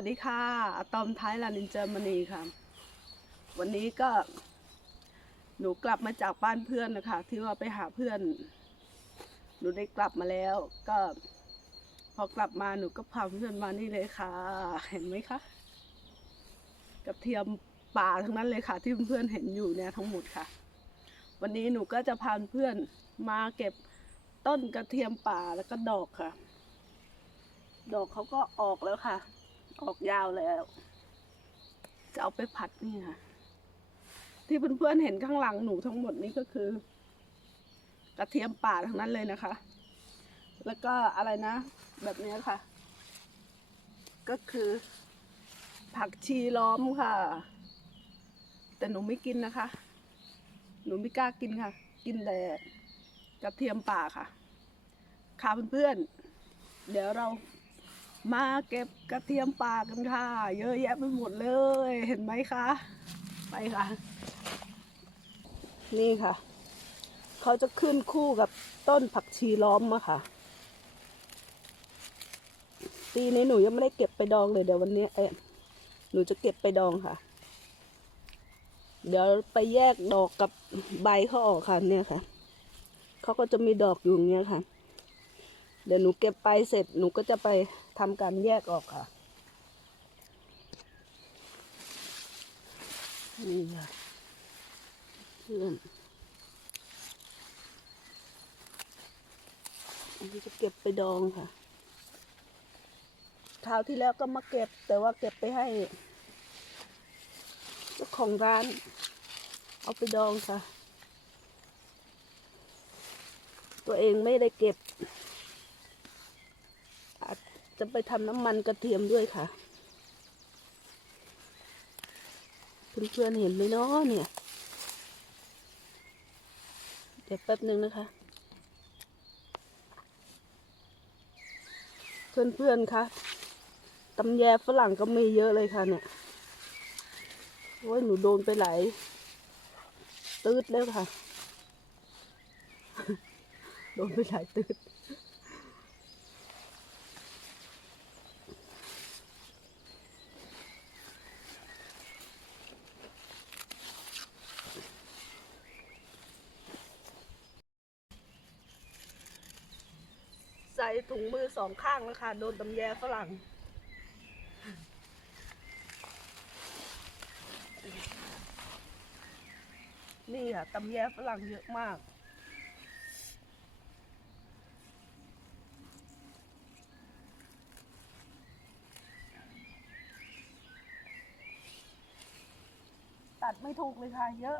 วัสดีค่ะอะตอมไทยแลนด์อินเจอร์มนีค่ะ วันนี้ก็ หนูกลับมาจากบ้านเพื่อนนะคะ ที่ว่าไปหาเพื่อน หนูได้กลับมาแล้ว ก็ พอกลับมาหนูก็พาเพื่อนมานี่เลยค่ะ เห็นไหมคะกระเทียมป่าทั้งนั้นเลยค่ะ ที่เพื่อนเห็นอยู่เนี่ยทั้งหมดค่ะ วันนี้หนูก็จะพาเพื่อนมาเก็บต้นกระเทียมป่าแล้วก็ดอกค่ะ ดอกเขาก็ออกแล้วค่ะ ออกยาวแล้ว จะเอาไปผัดนี่ค่ะ ที่เพื่อนๆเห็นข้างหลังหนูทั้งหมดนี่ก็คือ กระเทียมป่าทั้งนั้นเลยนะคะ แล้วก็อะไรนะ แบบนี้ค่ะ ก็คือ ผักชีล้อมค่ะ แต่หนูไม่กินนะคะ หนูไม่กล้ากินค่ะ กินแต่กระเทียมป่าค่ะค่ะเพื่อนๆเดี๋ยวเรา มาเก็บกระเทียมป่ากันค่ะ เยอะแยะไปหมดเลย เห็นไหมคะ ไปค่ะ นี่ค่ะ เขาจะขึ้นคู่กับต้นผักชีล้อมอะค่ะปีนี้หนูยังไม่ได้เก็บไปดองเลยเดี๋ยววันนี้เอ๊ะหนูจะเก็บไปดองค่ะ เดี๋ยวไปแยกดอกกับใบเขาออกค่ะเนี่ยค่ะเขาก็จะมีดอกอยู่อย่างเงี้ยค่ะ เดี๋ยวหนูเก็บไปเสร็จหนูก็จะไป ทำการแยกออกค่ะ นี่ค่ะเพื่อนอันนี้จะเก็บไปดองค่ะคราวที่แล้วก็มาเก็บแต่ว่าเก็บไปให้เจ้าของร้าน เอาไปดองค่ะ ตัวเองไม่ได้เก็บ จะไปทำน้ำมันกระเทียมด้วยค่ะ เพื่อนๆเห็นไหมเนาะเนี่ย เดี๋ยวแป๊บนึงนะคะ เพื่อนๆคะตำแยฝรั่งก็มีเยอะเลยค่ะเนี่ย โอ้ยหนูโดนไปหลายตืดแล้วค่ะ โดนไปหลายตืด ใส่ถุงมือสองข้างแล้วค่ะโดนตำแยฝรั่ง นี่ค่ะตำแยฝรั่งเยอะมาก ตัดไม่ถูกเลยค่ะ เยอะ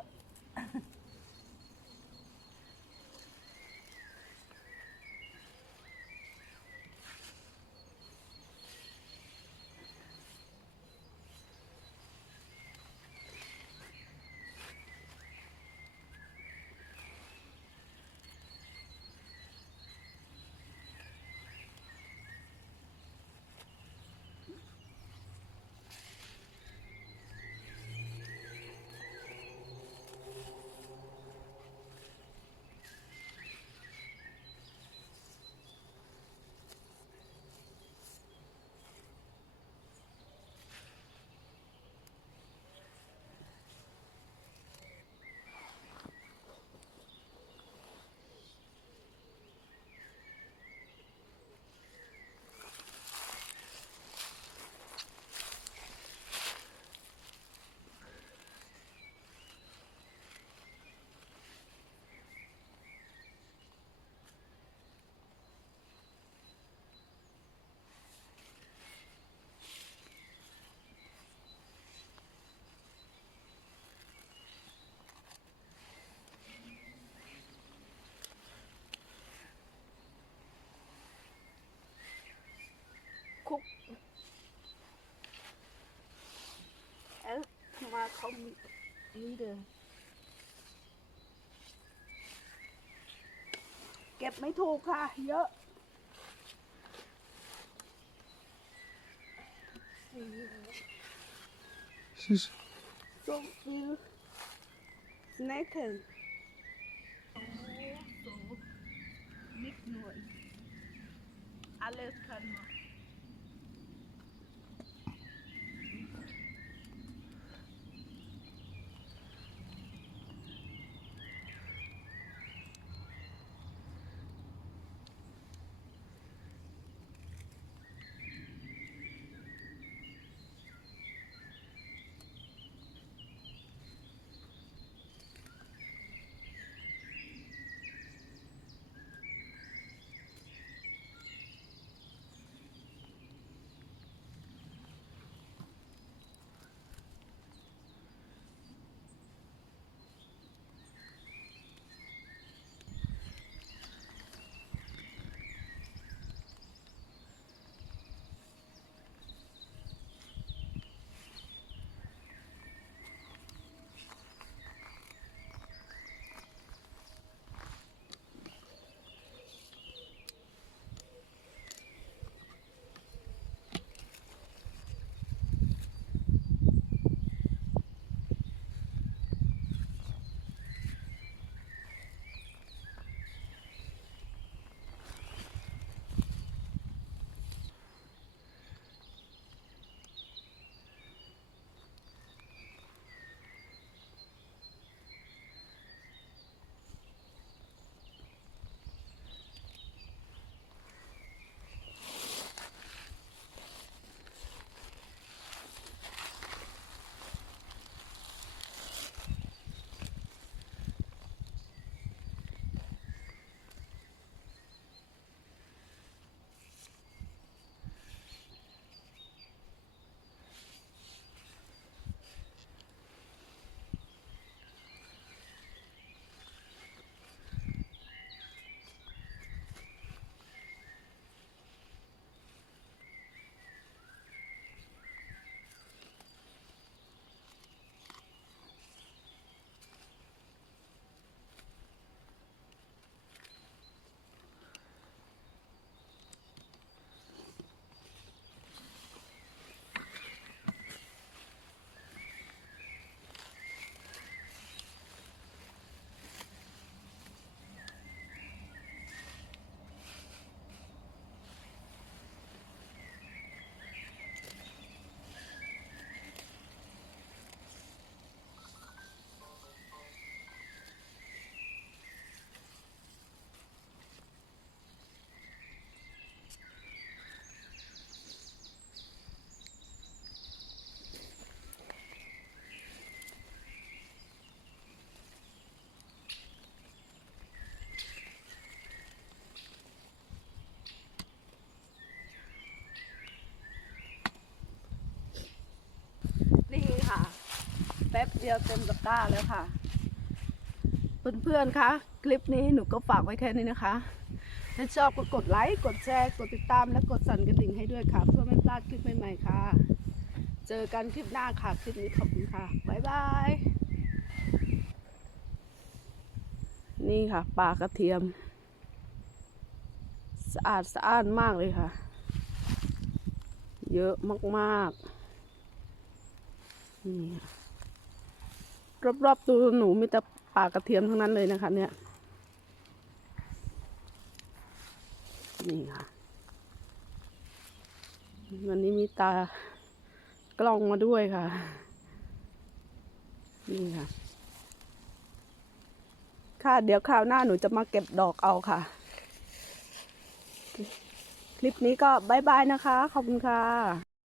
คุก เอ๊ะมา เขามีนี่เด้อเก็บไม่ถูกค่ะ เยอะ so viel snacken โอ้โห nicht nur ich alles kann man เดียวเต็มตะกร้าแล้วค่ะ เพื่อนๆคะคลิปนี้หนูก็ฝากไว้แค่นี้นะคะ ถ้าชอบก็กดไลค์ กดแชร์ กดติดตาม และกดสั่นกระดิ่งให้ด้วยค่ะ เพื่อไม่พลาดคลิปใหม่ๆค่ะ เจอกันคลิปหน้าค่ะ คลิปนี้ขอบคุณค่ะ บ๊ายบาย นี่ค่ะปลากระเทียม สะอาดสะอ้านมากเลยค่ะ เยอะมากๆ นี่ค่ะ รอบๆตัวหนูมีแต่ปลากระเทียมทั้งนั้นเลยนะคะ เนี่ย นี่ค่ะ วันนี้มีตากล้องมาด้วยค่ะ นี่ค่ะ ค่ะเดี๋ยวคราวหน้าหนูจะมาเก็บดอกเอาค่ะ คลิปนี้ก็บายบายนะคะ ขอบคุณค่ะ